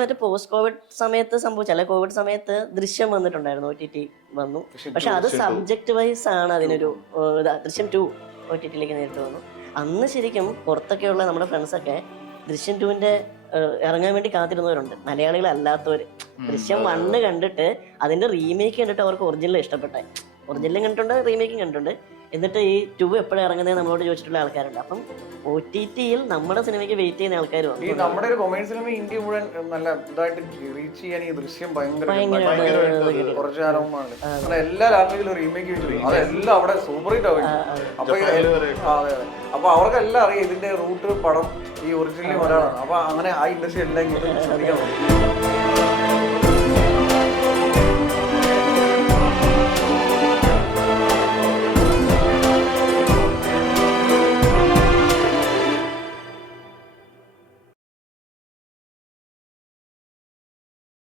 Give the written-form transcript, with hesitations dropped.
മറ്റേ post Covid സമയത്ത് സംഭവിച്ചല്ല, Covid സമയത്ത് ദൃശ്യം വന്നിട്ടുണ്ടായിരുന്നു, OTT വന്നു. പക്ഷെ അത് സബ്ജക്ട് വൈസ് ആണ് അതിനൊരു ദൃശ്യം 2 OTT-യിലേക്ക് നേരിട്ട് വന്നു. അന്ന് ശരിക്കും പുറത്തൊക്കെയുള്ള നമ്മുടെ ഫ്രണ്ട്സൊക്കെ ദൃശ്യം 2-ന്റെ ഇറങ്ങാൻ വേണ്ടി കാത്തിരുന്നവരുണ്ട്, മലയാളികളല്ലാത്തവര്. ദൃശ്യം 1 കണ്ടിട്ട് അതിന്റെ റീമേക്ക് കണ്ടിട്ട് അവർക്ക് ഒറിജിനൽ ഇഷ്ടപ്പെട്ടെ. ഒറിജിനലും കണ്ടിട്ടുണ്ട്, റീമേക്കും കണ്ടിട്ടുണ്ട്. എന്നിട്ട് ഈ 2 എപ്പോഴും ഇറങ്ങുന്നത് നമ്മളോട് ചോദിച്ചിട്ടുള്ള ആൾക്കാരുണ്ട്. അപ്പം OTT-യിൽ നമ്മുടെ സിനിമയ്ക്ക് വെയിറ്റ് ചെയ്യുന്ന ആൾക്കാർ ഈ നമ്മുടെ ഒരു കൊമേഴ്സ് സിനിമ ഇന്ത്യ മുഴുവൻ നല്ല ഇതായിട്ട് റീച്ച് ചെയ്യാൻ ഈ ദൃശ്യം ഭയങ്കര കുറച്ചു കാലമാണ്. എല്ലാ ലാംഗ്വേജിലും റീമേക്ക് ചെയ്തു, അതെല്ലാം അവിടെ സൂപ്പർ ഹിറ്റ് ആവും. അപ്പൊ അവർക്കെല്ലാം അറിയാം ഇതിന്റെ റൂട്ട് പടം ഈ ഒറിജിനലി മലയാളമാണ്. അപ്പൊ അങ്ങനെ ആ ഇൻഡസ്ട്രി എല്ലാം ഇങ്ങോട്ട് ശ്രദ്ധിക്കാൻ